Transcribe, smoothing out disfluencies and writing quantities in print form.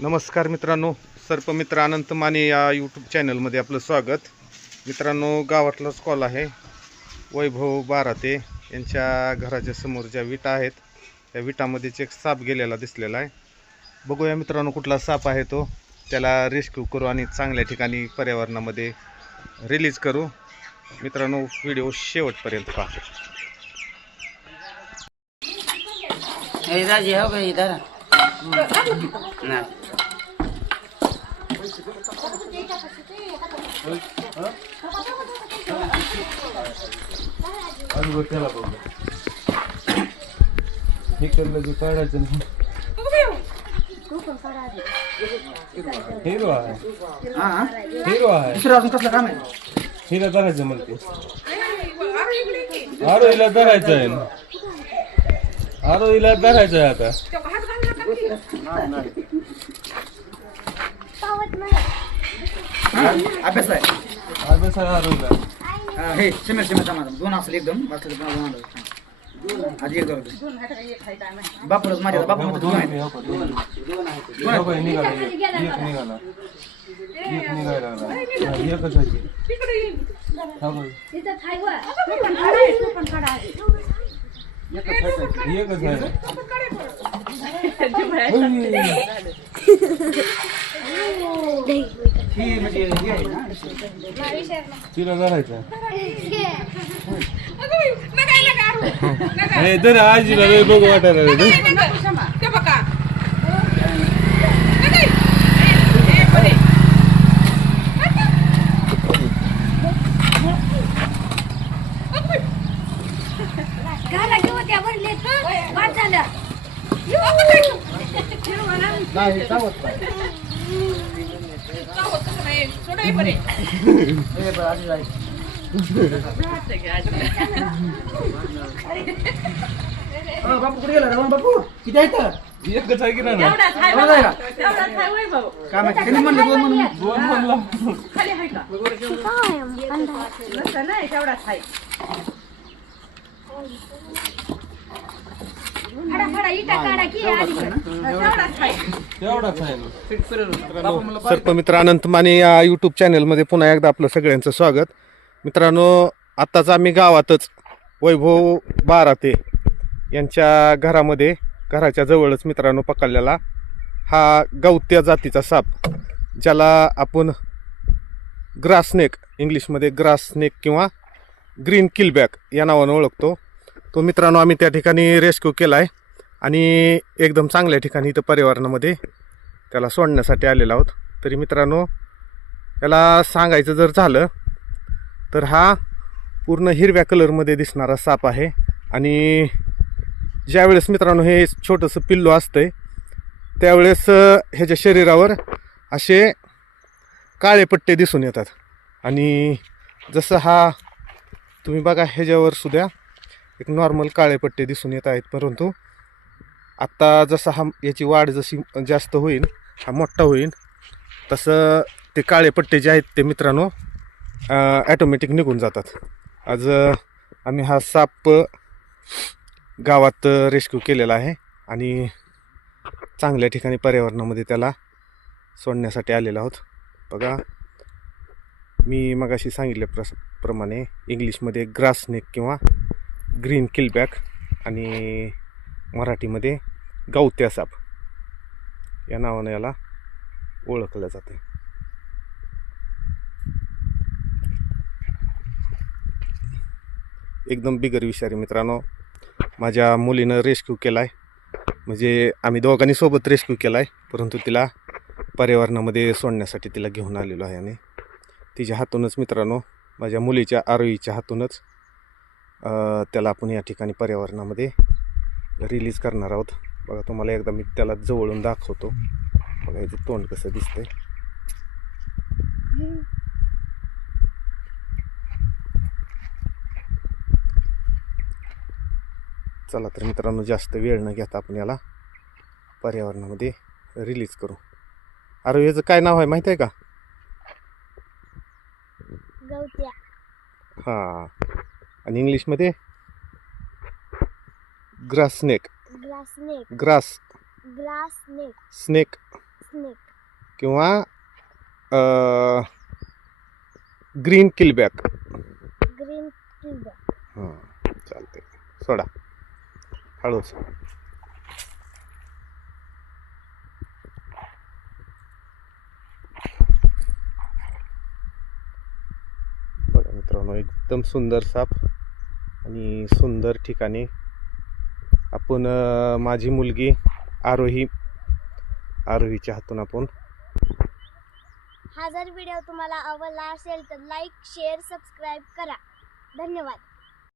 नमस्कार मित्रांनो, सर्पमित्र अनंत माने या यूट्यूब चॅनलमध्ये आपलं स्वागत. मित्रांनो, गावातलाच कॉल आहे. वैभव बाराते यांच्या घराच्या समोर ज्या विटा आहेत त्या विटामध्येच एक साप गेलेला दिसलेला आहे. बघूया मित्रांनो कुठला साप आहे तो. त्याला रेस्क्यू करू आणि चांगल्या ठिकाणी पर्यावरणामध्ये रिलीज करू. मित्रांनो, व्हिडिओ शेवटपर्यंत पहा. इधर जी हो गई इधर ना हे केलं की काढायचं नाही. हिरो आहे, हिरो आहे. दुसरं अजून कसलं काम आहे? हिला धरायचं म्हणते. अरे हिला धरायचं आहे, अरे हिला धरायचं आहे आता. अभ्यास आहे. अभ्यास आहे आरोहीला. हे सिमेंट समाधान दोन असले एकदम बसले आधी एक बापूरच माझ्या बापू दोन आहे, हो का? दोन. हो का, निघाला एक निघाला, एक निघायला लागला. एकच आहे. हो का? एकच आहे. ही म्हणजे हे आहे ना तिला धरायचं. हे धर आजीला लय बघू वाटायला लागलं. बापू कुठे गेला रावण बापू किती आहे तर एकच आहे की नाही ना? काय माहिती त्यांनी म्हणलं दोन म्हणून दोन म्हणला. तेवढाच आहे. सर्पमित्र अनंत माने या यूट्यूब चॅनलमध्ये पुन्हा एकदा आपलं सगळ्यांचं स्वागत. मित्रांनो, आत्ताच आम्ही गावातच वैभव बाराते यांच्या घरामध्ये घराच्या जवळच मित्रांनो पकडलेला हा गवत्या जातीचा साप, ज्याला आपण ग्रास स्नेक, इंग्लिशमध्ये ग्रास स्नेक किंवा ग्रीन किलबॅक या नावानं ओळखतो. तो मित्रांनो आम्ही त्या ठिकाणी रेस्क्यू केला आहे आणि एकदम चांगल्या ठिकाणी इथं पर्यावरणामध्ये त्याला सोडण्यासाठी आलेलो आहोत. तरी मित्रांनो, याला सांगायचं जर झालं तर हा पूर्ण हिरव्या कलरमध्ये दिसणारा साप आहे. आणि ज्यावेळेस मित्रांनो हे छोटंसं पिल्लू असतंय त्यावेळेस ह्याच्या शरीरावर असे काळे पट्टे दिसून येतात. आणि जसं हा तुम्ही बघा, ह्याच्यावर सुद्धा एक नॉर्मल काळे पट्टे दिसून येत आहेत. परंतु आत्ता जसं हा याची वाढ जशी जास्त होईल, हा मोठा होईल, तसं ते काळे पट्टे जे आहेत ते मित्रांनो ॲटोमॅटिक निघून जातात. आज आम्ही हा साप गावात रेस्क्यू केलेला आहे आणि चांगल्या ठिकाणी पर्यावरणामध्ये त्याला सोडण्यासाठी आलेलो आहोत. बघा, मी मगाशी सांगितल्याप्रमाणे इंग्लिशमध्ये ग्रास स्नेक किंवा ग्रीन किलबॅक आणि मराठीमध्ये गवत्या साप या नावानं याला ओळखलं जाते. एकदम बिगर विषारी मित्रांनो. माझ्या मुलीनं रेस्क्यू केला आहे, म्हणजे आम्ही दोघांनी सोबत रेस्क्यू केला आहे, परंतु तिला पर्यावरणामध्ये सोडण्यासाठी तिला घेऊन आलेलो आहे. आणि तिच्या हातूनच मित्रांनो, माझ्या मुलीच्या आरोहीच्या हातूनच त्याला आपण या ठिकाणी पर्यावरणामध्ये रिलीज करणार आहोत. बघा, तुम्हाला एकदा मी त्याला जवळून दाखवतो. बघा याचं तोंड कसं दिसतंय. चला तर मित्रांनो, जास्त वेळ न घेता आपण याला पर्यावरणामध्ये रिलीज करू. अरे याचं काय नाव आहे माहिती आहे का? गवत्या. हां, आणि इंग्लिशमध्ये grass snake. Grass snake. Grass grass snake. Snake snake. किंवा ग्रीन किलबॅक. ग्रीन किल्ला. हां चालते, सोडा हळूच. बघा मित्रांनो, एकदम सुंदर साप आणि सुंदर ठिकाणी आपण माझी मुलगी आरोहीच्या हातून आपण. हा जर व्हिडिओ तुम्हाला आवडला असेल तर लाईक शेअर सबस्क्राईब करा. धन्यवाद.